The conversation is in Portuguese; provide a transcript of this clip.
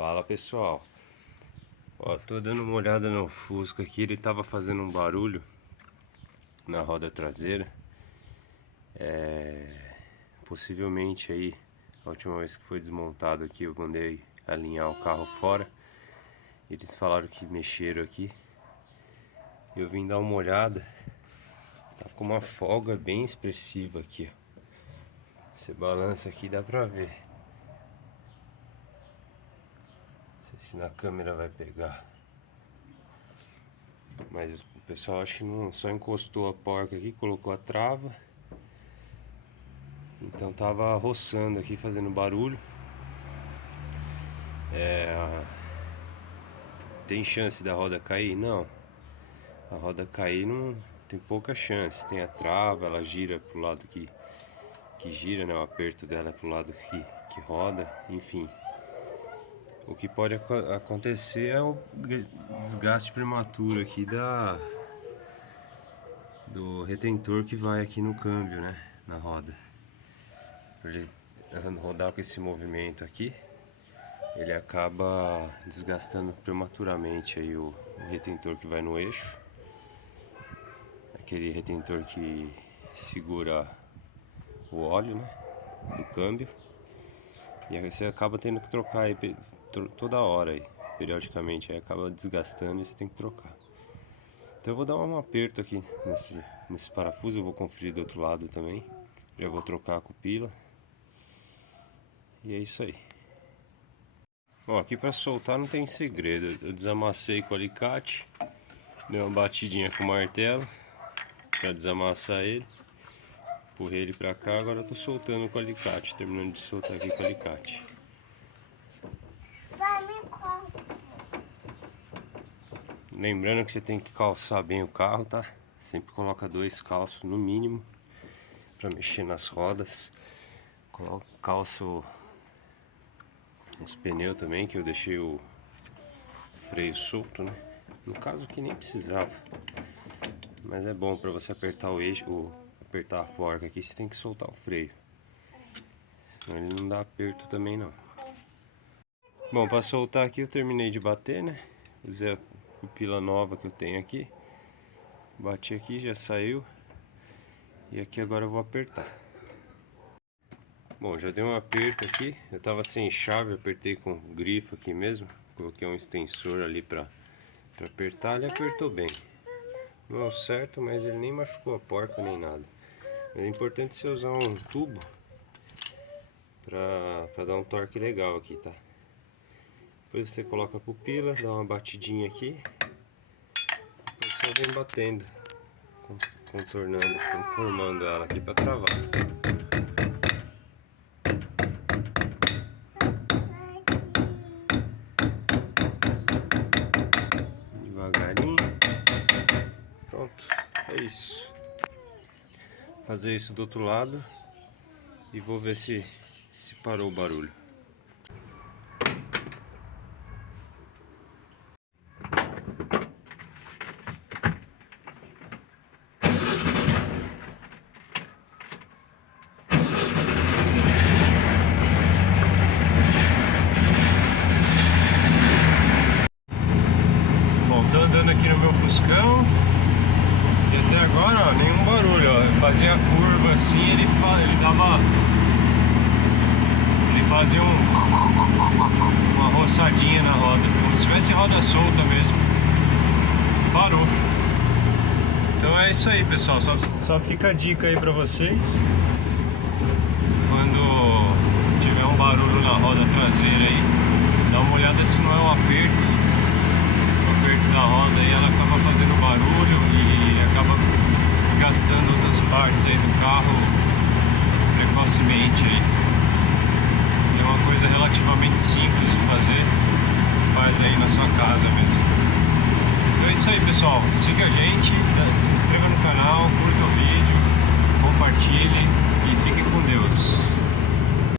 Fala pessoal, ó, tô dando uma olhada no Fusca aqui, ele tava fazendo um barulho na roda traseira. Possivelmente aí, a última vez que foi desmontado aqui, eu mandei alinhar o carro fora. Eles falaram que mexeram aqui. Eu vim dar uma olhada, tá com uma folga bem expressiva aqui, ó. Você balança aqui, dá pra ver. Não sei se na câmera vai pegar. Mas o pessoal acho que não só encostou a porca aqui, colocou a trava. Então tava roçando aqui, fazendo barulho. Tem chance da roda cair? Não. A roda cair não tem pouca chance. Tem a trava, ela gira pro lado que gira, né? O aperto dela é pro lado que roda, enfim. O que pode acontecer é o desgaste prematuro aqui do retentor que vai aqui no câmbio, né? Na roda. Por ele rodar com esse movimento aqui, ele acaba desgastando prematuramente aí o retentor que vai no eixo. Aquele retentor que segura o óleo, né? Do câmbio. E aí você acaba tendo que trocar aí toda hora aí, periodicamente, aí acaba desgastando e você tem que trocar. Então eu vou dar um aperto aqui nesse parafuso, eu vou conferir do outro lado também. Já vou trocar a cupila. E é isso aí. Bom, aqui para soltar não tem segredo. Eu desamassei com o alicate, dei uma batidinha com o martelo para desamassar ele. Empurrei ele para cá, agora eu tô soltando com o alicate, terminando de soltar aqui com o alicate. Lembrando que você tem que calçar bem o carro, tá? Sempre coloca 2 calços no mínimo para mexer nas rodas. Calço os pneus também, que eu deixei o freio solto, né? No caso aqui nem precisava, mas é bom para você apertar o eixo, apertar a porca aqui, você tem que soltar o freio, senão ele não dá aperto também não. Bom, para soltar aqui eu terminei de bater, né? Usei a cupila nova que eu tenho aqui, bati aqui, já saiu, e aqui agora eu vou apertar. Bom, já dei um aperto aqui, eu tava sem chave, apertei com grifo aqui mesmo, coloquei um extensor ali pra apertar, ele apertou bem. Não é certo, mas ele nem machucou a porca nem nada. É importante você usar um tubo pra dar um torque legal aqui, tá? Depois você coloca a pupila, dá uma batidinha aqui, depois só vem batendo, conformando ela aqui pra travar. Devagarinho. Pronto, é isso. Fazer isso do outro lado e vou ver se parou o barulho. Bom, tô andando aqui no meu Fuscão. E até agora, ó, nenhum barulho, ó. Eu fazia a curva assim, ele fazia uma roçadinha na roda, como se tivesse roda solta mesmo. Parou. Então é isso aí, pessoal, só fica a dica aí pra vocês. Quando tiver um barulho na roda traseira aí, dá uma olhada se não é um aperto da roda, e ela acaba fazendo barulho e acaba desgastando outras partes aí do carro precocemente aí. É uma coisa relativamente simples de fazer, faz aí na sua casa mesmo. Então é isso aí, pessoal, siga a gente, se inscreva no canal, curta o vídeo, compartilhe e fique com Deus.